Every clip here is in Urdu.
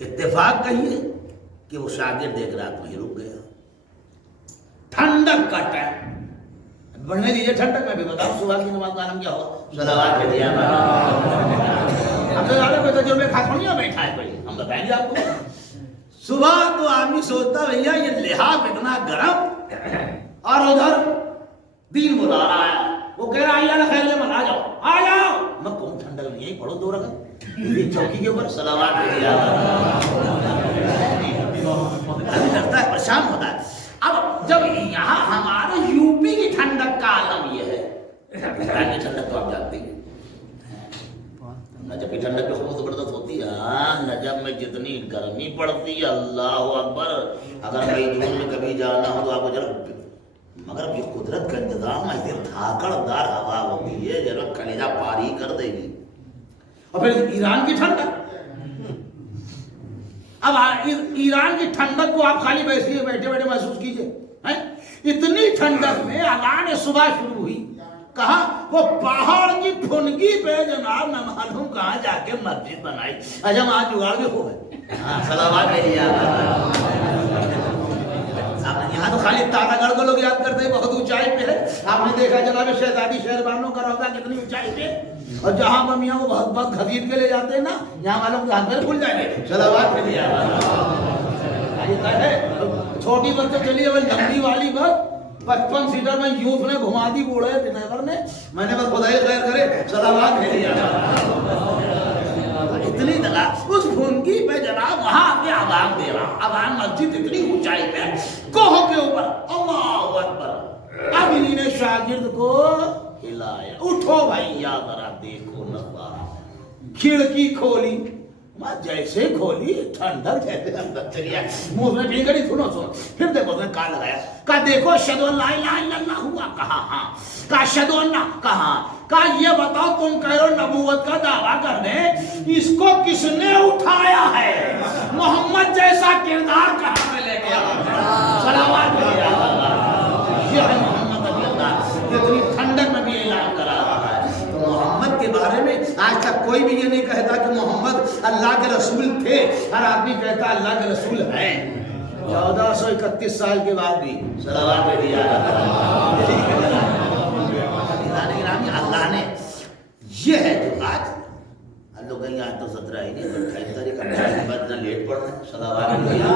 اتفاق کہیے کہ وہ شاگرد ایک رات وہیں رک گیا. ٹھنڈک کا ٹائم بڑھنے دیجیے. ٹھنڈک میں بھی بتاؤ صبح کی نماز کا عالم کیا ہوا. صلوات بھیجیے. ہم سے زیادہ کوئی تجربے خاص نہیں بیٹھا ہے کوئی. ہم بتائیں گے آپ کو. صبح تو آدمی سوچتا بھیا یہ لحاظ اتنا گرم اور ادھر دین بلا رہا ہے. وہ کہہ رہا ہے خیر من آ جاؤ آ جاؤ. میں کون ٹھنڈک میں یہی پڑھو 2 رکعت چوکی کے اوپر. صلوات بھیجیے. آدمی ڈرتا ہے پریشان ہوتا ہے. اب جب یہاں ہمارے یوپی کی ٹھنڈک کا عالم یہ ہے. کی ٹھنڈک تو آپ جانتے ہیں. نجب کی ٹھنڈک میں بہت زبردست ہوتی ہے. نجب میں جتنی گرمی پڑتی ہے اللہ اکبر. اگر مئی جون میں کبھی جانا ہو تو آپ کو ضرور. مگر یہ قدرت کا انتظام ایسے دھاکڑ دار ہوا ہوتی ہے جو کلیجہ پاری کر دے گی. اور پھر ایران کی ٹھنڈک. اب ایران کی ٹھنڈک کو آپ خالی بیٹھے بیٹھے محسوس کیجئے. اتنی ٹھنڈک میں اذان صبح شروع ہوئی. کہاں وہ پہاڑ کی پھنگی پہ جناب نہ معلوم کہاں جا کے مسجد بنائی. اچھا وہاں جگاڑ بھی ہو گئے. صلوات بھیجیے. یہاں تو خالی تاتا گڑھ کو لوگ یاد کرتے ہیں بہت اونچائی پہ ہے. آپ نے دیکھا جناب شہزادی شہربانوں کا روضہ کتنی اونچائی پہ. اور جہاں ممیاں وہ بہت بہت گھسیٹ کے لے جاتے ہیں نا یہاں والوں کے ہاتھ میں کھل جائیں گے. صلوات بھیجیے. چھوٹی بس تو چلی ہے لمبی والی بس 55 سیٹر میں یوسف نے گھما دی بوڑھے ڈرائیور نے. میں نے بس خدائی خیر کرے. صلوات بھیجیے. اتنی جگہ اس بھونگی پہ جناب وہاں پہ اذان دے رہا. اذان مسجد اتنی اونچائی پہ کوہ کے اوپر. اللہ اکبر. اب انہی نے شاگرد کو ہلایا. اٹھو بھائی یا ذرا دیکھو نظارہ. کھڑکی کھولی. جیسے کھولی ٹھنڈک جیسے اندر چلی آئی. منہ میں بھی کری. سنو سنو پھر دیکھو اس نے کہا لگایا. کہا دیکھو اشہد ان لا الہ الا اللہ ہوا. کہا ہاں. کہا اشہد ان کہا. کہا یہ بتاؤ تم کہہ رہو نبوت کا دعویٰ کرنے اس کو کس نے اٹھایا ہے. محمد جیسا کردار کہاں میں لے کے آیا. صلوات بھیجیے. یہ ہے محمد علی اللہ. اتنی ٹھنڈک میں بھی اعلان کرا رہا ہے. تو محمد کے بارے میں آج تک کوئی بھی یہ نہیں کہتا کہ محمد اللہ کے رسول تھے. ہر آدمی کہتا اللہ کے رسول ہیں. 1431 سال کے بعد بھی. صلوات بھیجیے. اللہ نے یہ ہے جو آج لوگ کہیں آج تو 17 ہی نہیں 28 تاریخ 28 بعد اتنا لیٹ پڑھ رہے ہیں. صلوات بھیجیے.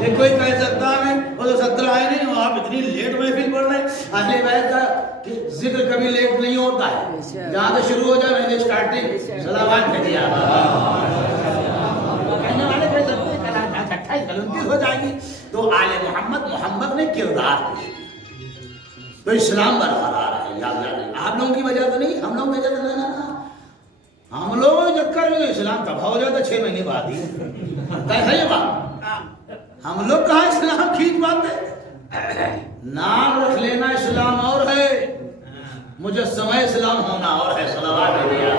ایک کوئی کہہ سکتا ہے وہ تو 17 ہے نہیں آپ اتنی لیٹ محفل پڑھ رہے ہیں. اہل بیت کا ذکر کبھی لیٹ نہیں ہوتا ہے. جہاں سے شروع ہو جائے میں نے اسٹارٹنگ. صلوات بھیجیے. کہنے والے کہہ سکتے ہیں کل 28 کل 29 ہو جائے گی. تو آل محمد نے کردار کی تو اسلام برقرار ہے. آپ لوگوں کی وجہ تو نہیں. ہم لوگ وجہ تو نہیں. ہم لوگوں کے چکر میں اسلام تباہ ہو جاتا 6 مہینے بعد ہی. کیسا یہ بات. ہم لوگ کہاں اسلام کھینچ پاتے. نام رکھ لینا اسلام اور ہے مجسمہ اسلام ہونا اور ہے. صلوات بھیجیے.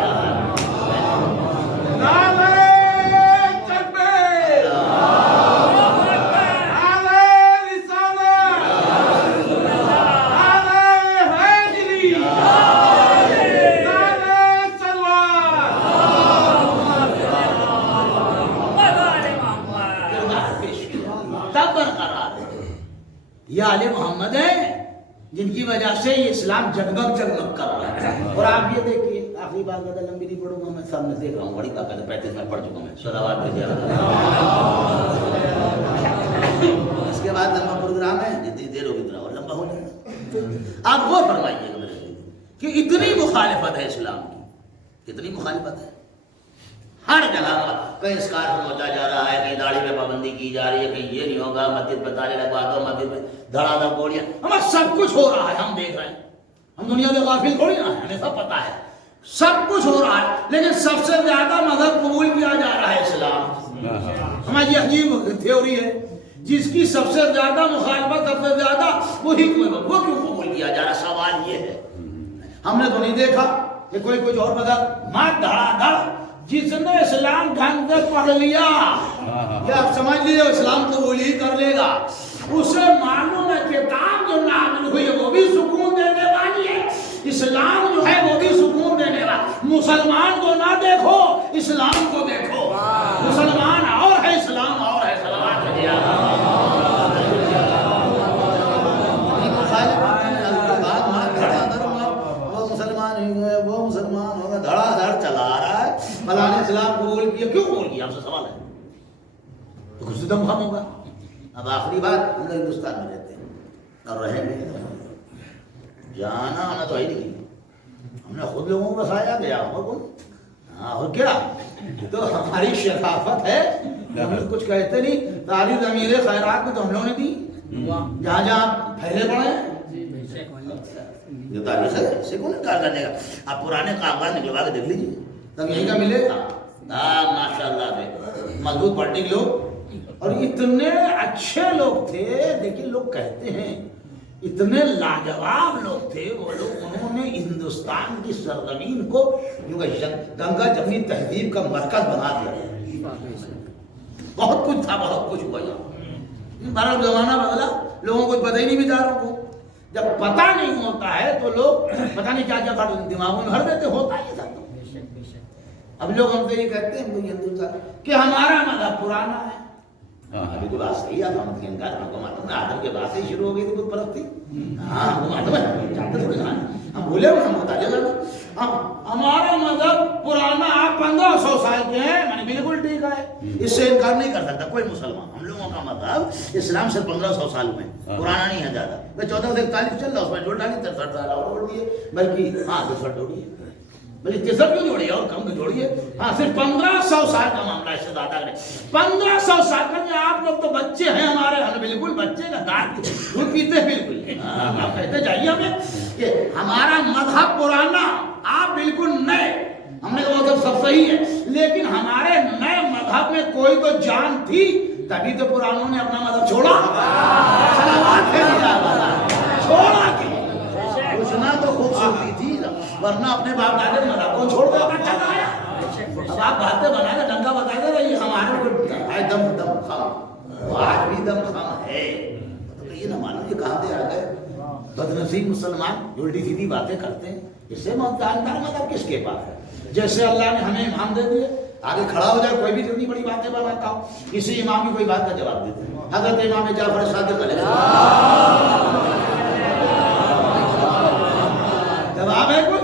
یہ آل محمد ہیں جن کی وجہ سے یہ اسلام جگمگ جگمگ کر رہا ہے. اور آپ یہ دیکھیے آخری بات زیادہ لمبی نہیں پڑھوں گا. میں سامنے دیکھ رہا ہوں بڑی طاقت ہے. 35 میں پڑھ چکا میں. صلوات بھیجیے. اس کے بعد لمبا پروگرام ہے. جتنی دیر ہوگی اتنا اور لمبا ہو جائے گا. آپ وہ فرمائیے گا کہ اتنی مخالفت ہے اسلام کی. اتنی مخالفت ہے ہر جگہ. کہیں اسکارف نوچا جا رہا ہے, کہیں داڑھی پہ پابندی کی جا رہی ہے, کہیں یہ نہیں ہوگا, مسجد پہ تالے لگوا دو, مسجد میں دھڑا دھڑ گولیاں. ہمیں سب کچھ ہو رہا ہے. ہم دیکھ رہے ہیں. ہم دنیا کے غافل تھوڑی نہ ہیں. ہمیں سب پتا ہے سب کچھ ہو رہا ہے. لیکن سب سے زیادہ مذہب قبول کیا جا رہا ہے اسلام. ہماری عجیب تھیوری ہے جس کی سب سے زیادہ مخالفت سب سے زیادہ وہی وہ کیوں قبول کیا جا رہا. سوال یہ ہے ہم نے تو نہیں دیکھا کہ کوئی کچھ اور مذہب مات دھڑا دھڑ جس نے اسلام ڈھنگ سے پڑھ لیا یہ آپ سمجھ لیجیے اسلام قبول ہی کر لے گا. اسے معلوم ہے کتاب جو نازل ہوئی ہے وہ بھی سکون دینے والی ہے. اسلام جو ہے وہ بھی سکون دینے والا. مسلمان کو نہ دیکھو، اسلام کو دیکھو. مسلمان اور ہے، اسلام اور ہے. صلوات وہ مسلمان ہوگا دھڑا دھڑ چلا رہا ہے، فلاں اسلام قبول کیا. کیوں قبول کیا؟ آپ سے سوال ہے. تو کچھ دم خم ہوگا. اب آخری بات، ہم لوگ ہندوستان میں رہتے ہیں اور رہیں گے. جانا ہمیں تو ہے نہیں، ہم نے خود لوگوں کو بسایا گیا. ہاں اور کیا، تو ہماری شرافت ہے. ہم لوگ کچھ کہتے نہیں. تعریف امیر خیرات میں تو ہم لوگوں نے دی، جہاں جہاں پھیلے پڑے ہیں. جو تاریخ ہے اسے کون انکار کرنے کا. آپ پرانے کاغذات نکلوا کے دیکھ لیجیے، تب یہیں کا ملے گا. ماشاء اللہ سے مضبوط پارٹی کے لوگ، اور اتنے اچھے لوگ تھے. لیکن لوگ کہتے ہیں اتنے لاجواب لوگ تھے وہ لوگ. انہوں نے ہندوستان کی سرزمین کو گنگا جمنی تہذیب کا مرکز بنا دیا. بہت کچھ تھا، بہت کچھ ہوا. بارہ زمانہ بدلا، لوگوں کو پتہ ہی نہیں. بیچاروں کو جب پتہ نہیں ہوتا ہے تو لوگ پتہ نہیں کیا کیا دماغوں میں بھر دیتے. ہوتا ہے یہ سب. اب لوگ ہم سے یہ کہتے ہیں ہندوستان کہ ہمارا مذہب پرانا ہے. ابھی تو بات صحیح ہے. آدم کے بعد سے شروع ہو گئی تھی بت پرستی. ہم بھولے ہوئے، ہم بتا دیں. ہمارا مذہب پرانا، آپ 1500 سال کے ہیں. میں نے بالکل ٹھیک ہے، اس سے انکار نہیں کر سکتا کوئی مسلمان. ہم لوگوں کا مذہب اسلام سے 1500 سال میں پرانا نہیں ہے زیادہ. 1441 چل رہا، اس میں جوڑ ڈالی 63 سال اور جوڑ دیے. بلکہ 63 جوڑیے، بلکہ 63 کیوں جوڑیے اور کم تو جوڑیے. صرف 1500 سال کا معاملہ. اس سے زیادہ کریں 1500 سال کا. آپ لوگ تو بچے ہیں ہمارے، ہم بالکل بچے کا دانت دودھ پیتے ہیں بالکل. آپ کہتے جائیے ہمیں کہ ہمارا مذہب پرانا، آپ بالکل نئے. ہم نے کہا سب صحیح ہے، لیکن ہمارے نئے مذہب میں کوئی تو جان تھی، تبھی تو پرانوں نے اپنا مذہب چھوڑا. چھوڑا کہ پوچھنا تو خوبصورتی تھی، ورنہ اپنے باپ دادے مذہب کو چھوڑ دو. اب آپ باتیں بنا کے ڈنگا بتا دے رہے ہمارے کو دم خم. آج بھی دم خم ہے. تو یہ نہ مانو یہ کہاں سے آ گئے بدنصیب مسلمان جو الٹی سیدھی باتیں کرتے ہیں. اس سے جاندار مطلب کس کے پاس ہے؟ جیسے اللہ نے ہمیں امام دے دیے، آگے کھڑا ہو جائے کوئی بھی اتنی بڑی باتیں بناتا ہو، کسی امام کی کوئی بات کا جواب دیتے ہیں. حضرت امام جعفر صادق علیہ جواب ہے کوئی؟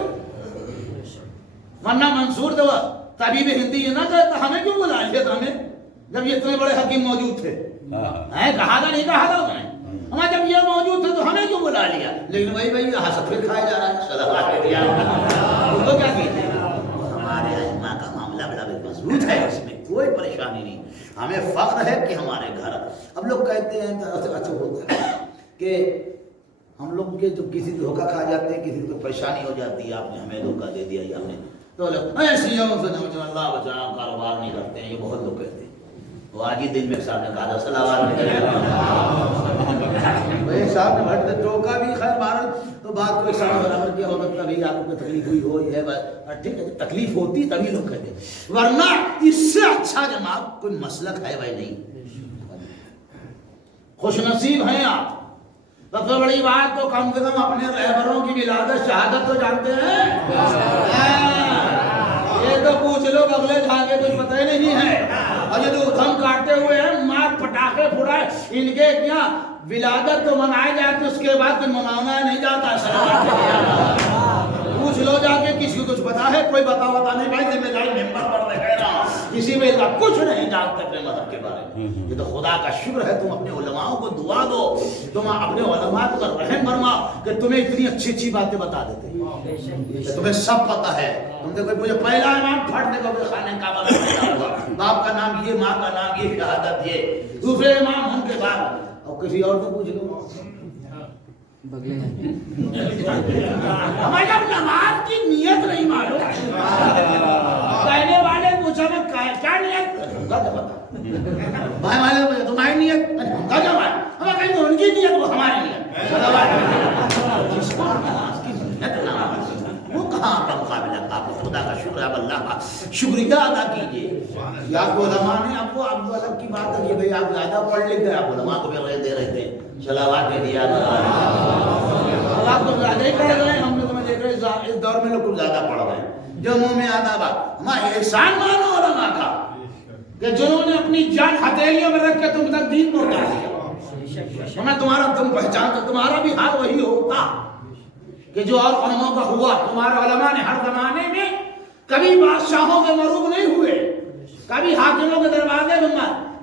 ورنہ منصور تو طبیب ہندی یہ نہ کہتا ہمیں کیوں بلا لیا تھا ہمیں، جب یہ اتنے بڑے حکیم موجود تھے. کہا تھا نہیں کہا تھا اس نے. ہمیں جب یہ موجود تھے تو ہمیں کیوں بلا لیا؟ لیکن وہی حسد پھر کھایا جا رہا ہے. تو کیا کہتے ہیں ہمارے ائمہ کا معاملہ بڑا مضبوط ہے، اس میں کوئی پریشانی نہیں. ہمیں فخر ہے کہ ہمارے گھر. اب لوگ کہتے ہیں اچھا ہوتا ہے کہ ہم لوگ کے جو کسی دھوکہ کھا جاتے ہیں، کسی کو پریشانی ہو جاتی ہے، آپ نے ہمیں دھوکہ دے دیا یا ہم نے تو ایسی اللہ بچانا کاروبار نہیں کرتے ہیں. یہ بہت لوگ کہتے ہیں. وہ آج ہی دن میں صاحب نے کہا صلاوات ایک صاحب نے بھٹ سے ٹوکا بھی. خیر بہرحال تو بات کو اشارہ برابر کیا ہو سکتا بھی آپ کو تکلیف ہوئی ہو. یہ ٹھیک ہے، تکلیف ہوتی تبھی لوگ کہتے ہیں، ورنہ اس سے اچھا جناب کوئی مسلک ہے بھائی نہیں. خوش نصیب ہیں آپ. سب سے بڑی بات تو کم سے کم اپنے رہبروں کی ولادت شہادت تو جانتے ہیں. یہ تو پوچھ لو بغلے جھانگے کچھ پتہ ہی نہیں ہے. اور یہ جو دھم کاٹتے ہوئے ہیں، مار پٹاخے پھڑائے، ان کے کیا ولادت تو منائے جاتے، اس کے بعد تو منانا نہیں جاتا. پوچھ لو جا کے کسی کو کچھ پتا ہے؟ کوئی بتا نہیں بھائی. ذمہ داری ممبر پر رکھ رہا ہوں، کسی میں کا کچھ نہیں جانتے اپنے مذہب کے بارے میں. یہ تو خدا کا شکر ہے تم اپنے علماء کو دعا دو، تم اپنے علماء کو رحم فرما کہ تمہیں اتنی اچھی اچھی باتیں بتا دیتے ہیں. تمہیں سب پتا ہے. تم نے کوئی مجھے پہلا امام پھٹ دے گا خانے کا باپ کا نام یہ، ماں کا نام یہ، شہادت یہ. دوسرے امام ان کے بعد اور کسی اور کو پوچھ لو ہمیں جب نماز کی نیت نہیں معلوم. کہنے والے پوچھا میں کیا نیت بھائی والے پوچھا تمہاری نیت ہم کا جب ہے ہمیں کہیں گے ان کی نیت وہ ہماری نیت. جس کو نماز کی نیت نہ وہ کہاں آپ کا مقابلہ. آپ کو خدا کا شکر ہے، اب اللہ کا شکریہ ادا کیجیے. یا آپ کو علماء نے آپ کو الگ کی بات ہے کہ بھائی آپ زیادہ پڑھ لکھ گئے، آپ علماء کو بھی دے رہے تھے صلوات دے دیا. آپ کو زیادہ ہی پڑھ گئے. ہم لوگ میں دیکھ رہے ہیں اس دور میں لوگ کچھ زیادہ پڑھ رہے ہیں. جو منہ میں آتا با ہمارا احسان مانو علماء کا کہ جنہوں نے اپنی جان ہتھیلیوں میں رکھ کے تم تک دین پہنچا دیا. میں تمہارا تم پہچانتا تمہارا بھی حال وہی ہوتا کہ جو اور علماء کا ہوا. تمہارے علماء نے ہر زمانے میں کبھی بادشاہوں کے مروب نہیں ہوئے, کبھی حاکموں کے دروازے میں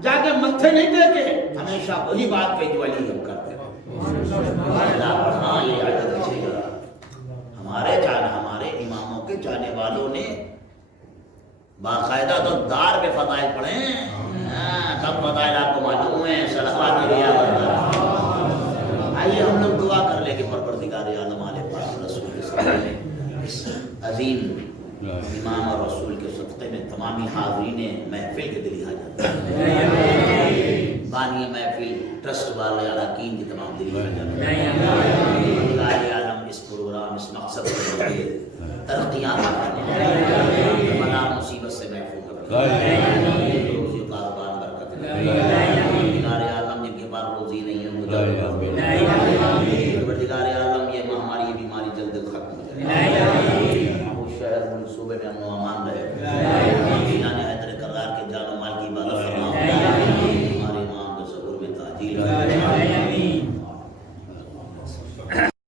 جا کے متھے نہیں دیکھے, ہمیشہ وہی بات کہی جو علی ہم کرتے ہیں. ہاں یہ عادت اچھی ہے. ہمارے اماموں کے جانے والوں نے باقاعدہ تو دار پہ فضائل پڑھے ہیں. سب فضائل آپ کو معلوم ہیں. صلوات آئیے ہم لوگ دعا کر لیں کہ پروردگار عالم علیہ پاک رسول کے صدقے اس عظیم امام اور رسول کے صدقے میں تمامی حاضرین محفل کے دلی حاجت, بانی محفل ٹرسٹ والے اراکین کی تمام دلی حاجت, پروردگار عالم اس پروگرام اس مقصد کے لیے ترقیاں بنا مصیبت سے محفوظ رکھیں, روزی کاروبار برکت دے. پروردگار عالم جن کے پاس روزی نہیں ہے ان کو